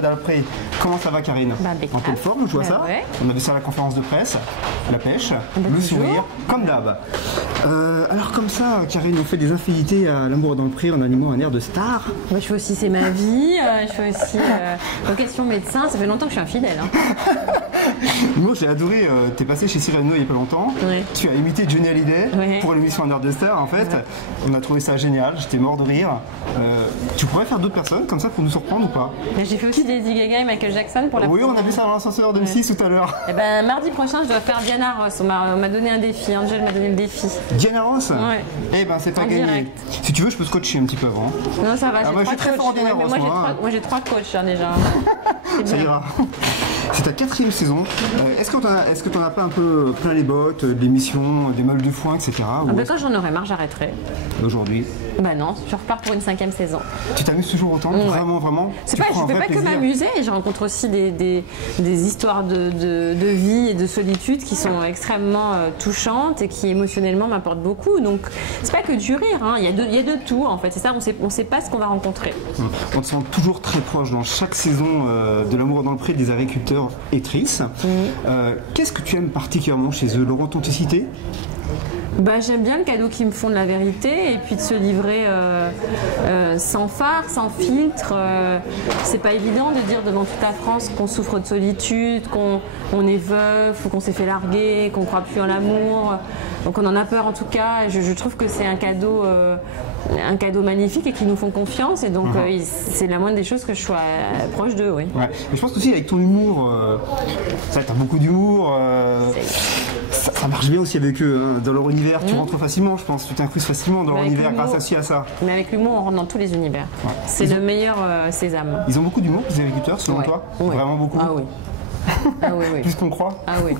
L'amour est dans le pré. Comment ça va, Karine? En pleine forme, je vois ça. Ouais. On a vu ça à la conférence de presse, la pêche, le sourire, comme d'hab. Alors comme ça, Karine, on fait des infidélités à L'amour est dans le pré en animant un air de star. Moi, je fais aussi C'est ma vie, je fais aussi vocation médecin. Ça fait longtemps que je suis infidèle. Hein. Moi, j'ai adoré. T'es passé chez Cyrano il y a pas longtemps. Ouais. Tu as imité Johnny Hallyday pour l'émission Un air de star. En fait, on a trouvé ça génial. J'étais mort de rire. Tu pourrais faire d'autres personnes comme ça pour nous surprendre ou pas? J'ai fait aussi Lady Gaga et Michael Jackson pour la Oui, on a vu ça dans l'ascenseur de M6 tout à l'heure. Et ben mardi prochain, je dois faire Diana Ross. On m'a donné un défi. Angèle m'a donné le défi. Diana Ross? Ouais. Eh ben, c'est pas En gagné. direct. Si tu veux, je peux te coacher un petit peu avant. Non, ça va. moi, je suis très fort en Diana Ross. Moi, j'ai 3 coachs hein, déjà. Ça ira. C'est ta 4e saison. Est-ce que t'en as pas un peu plein les bottes, de l'émission, des meubles de foin, etc. Quand j'en aurai marre, j'arrêterai. Aujourd'hui? Bah non, je repars pour une 5e saison. Tu t'amuses toujours autant? Vraiment? C'est pas, je fais pas que m'amuser, je rencontre aussi des histoires de vie et de solitude qui sont extrêmement touchantes et qui émotionnellement m'apportent beaucoup. Donc c'est pas que du rire, hein. Il y a de tout en fait. C'est ça, on sait pas ce qu'on va rencontrer. On te sent toujours très proche dans chaque saison de L'amour dans le pré des agriculteurs et Trice. Qu'est-ce que tu aimes particulièrement chez eux? Leur authenticité? Bah, j'aime bien le cadeau qu'ils me font de la vérité et puis de se livrer sans phare, sans filtre. C'est pas évident de dire devant toute la France qu'on souffre de solitude, qu'on est veuf ou qu'on s'est fait larguer, qu'on croit plus en l'amour. Donc on en a peur en tout cas. Je trouve que c'est un cadeau magnifique et qu'ils nous font confiance et donc c'est la moindre des choses que je sois proche d'eux. Oui. Ouais. Mais je pense aussi avec ton humour, t'as beaucoup d'humour. Ça marche bien aussi avec eux, hein. Dans leur univers, tu rentres facilement, je pense, tu t'incrustes facilement dans leur univers grâce aussi à ça. Mais avec l'humour, on rentre dans tous les univers. Ouais. C'est le meilleur sésame. Ils ont beaucoup d'humour, les agriculteurs, selon toi? Vraiment beaucoup? Ah oui. Ah oui. Plus qu'on croit? Ah oui.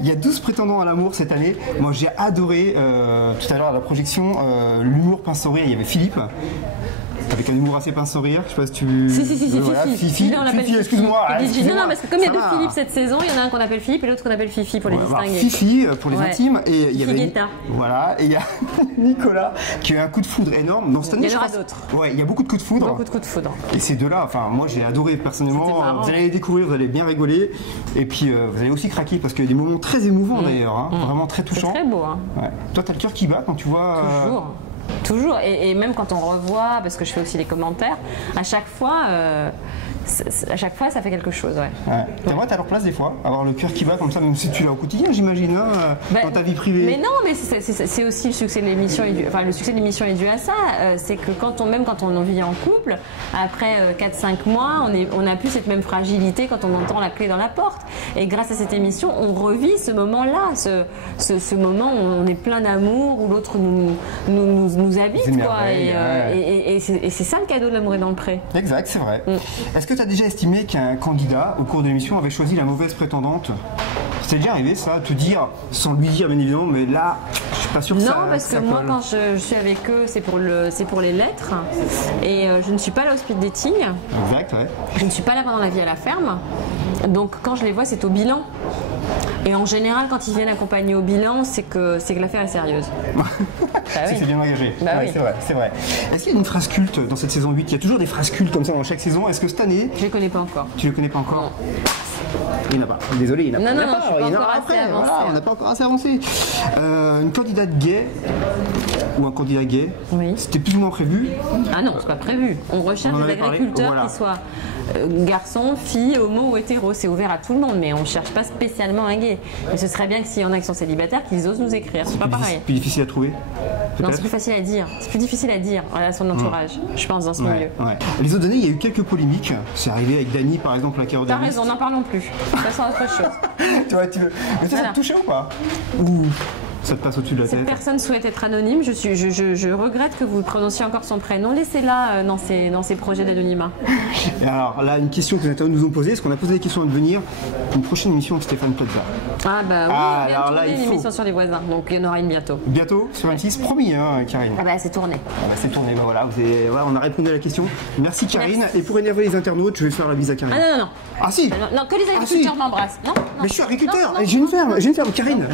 Il y a 12 prétendants à l'amour cette année. Moi, j'ai adoré, tout à l'heure à la projection, l'humour pince sourire. Il y avait Philippe. Avec un humour assez pince sourire, je sais pas si tu... Fifi, excuse-moi. Non, parce que comme il y a 2 Philippe cette saison, il y en a un qu'on appelle Philippe et l'autre qu'on appelle Fifi pour les distinguer. Fifi pour les intimes et il y avait voilà, et il y a Nicolas qui a eu un coup de foudre énorme. Dans cette année, il y en aura d'autres. Ouais, il y a beaucoup de coups de foudre. Beaucoup de coups de foudre. Et ces deux-là, enfin moi j'ai adoré personnellement. Vous allez les découvrir, vous allez bien rigoler et puis vous allez aussi craquer parce qu'il y a des moments très émouvants d'ailleurs, hein, vraiment très touchants. C'est très beau. Hein. Ouais. Toi, t'as le cœur qui bat quand tu vois. Toujours, et même quand on revoit, parce que je fais aussi les commentaires, à chaque fois, ça fait quelque chose. T'aimerais être à leur place des fois, avoir le cœur qui bat comme ça, même si tu l'as au quotidien, j'imagine, hein, dans ta vie privée. Mais non, mais c'est aussi le succès de l'émission, le succès de l'émission est dû à ça. C'est que même quand on vit en couple, après 4-5 mois, on n'a plus cette même fragilité quand on entend la clé dans la porte. Et grâce à cette émission, on revit ce moment-là, ce moment où on est plein d'amour, où l'autre nous habite, quoi. Et c'est ça le cadeau de L'amour est dans le pré. Exact, c'est vrai. Est-ce que tu as déjà estimé qu'un candidat, au cours de l'émission, avait choisi la mauvaise prétendante? C'est déjà arrivé ça, te dire, sans lui dire bien évidemment, mais là, je suis pas sûr que ça. Non, parce que moi, quand je suis avec eux, c'est pour les lettres. Et je ne suis pas là au speed dating. Exact, ouais. Je ne suis pas là pendant la vie à la ferme. Donc quand je les vois, c'est au bilan. Et en général, quand ils viennent accompagner au bilan, c'est que l'affaire est sérieuse. C'est bien engagé. Oui. C'est vrai. Est-ce qu'il y a une phrase culte dans cette saison 8? Il y a toujours des phrases cultes comme ça dans chaque saison. Est-ce que cette année... Je ne les connais pas encore. Tu les connais pas encore? Non. Il n'y en a pas. Désolé, il n'y en a pas. Non, je suis pas encore assez avancé. Voilà, on n'a pas encore assez avancé. Une candidate gay ou un candidat gay, c'était plus ou moins prévu? Ah non, c'est pas prévu. On recherche des agriculteurs qui soient garçons, filles, homo ou hétéros. C'est ouvert à tout le monde, mais on ne cherche pas spécialement un gay. Mais ce serait bien que s'il y en a qui sont célibataires, qu'ils osent nous écrire. C'est pas pareil. C'est plus difficile à trouver? Non, c'est plus facile à dire. C'est plus difficile à dire à son entourage, je pense, dans ce milieu. Les autres années, il y a eu quelques polémiques. C'est arrivé avec Dany, par exemple, la carrière de. T'as raison, n'en parlons plus. Passons à autre chose. Mais ça te touchait ou pas? Ça te passe au-dessus de la tête. Cette personne souhaite être anonyme. Je regrette que vous prononciez encore son prénom. Laissez-la dans ses projets d'anonymat. Et alors là, une question que les internautes nous ont posée, est-ce qu'on a posé des questions à devenir une prochaine émission avec Stéphane Plaza? Ah bah oui, alors là, il faut une émission sur les voisins, donc il y en aura une bientôt. Bientôt sur M6, promis, hein, Karine. Ah bah c'est tourné. C'est tourné, bah voilà, on a répondu à la question. Merci Karine. Merci. Et pour énerver les internautes, je vais faire la bise à Karine. Ah non. Ah si. Non, que les agriculteurs m'embrassent. Non. Mais je suis agriculteur et j'ai une ferme, Karine.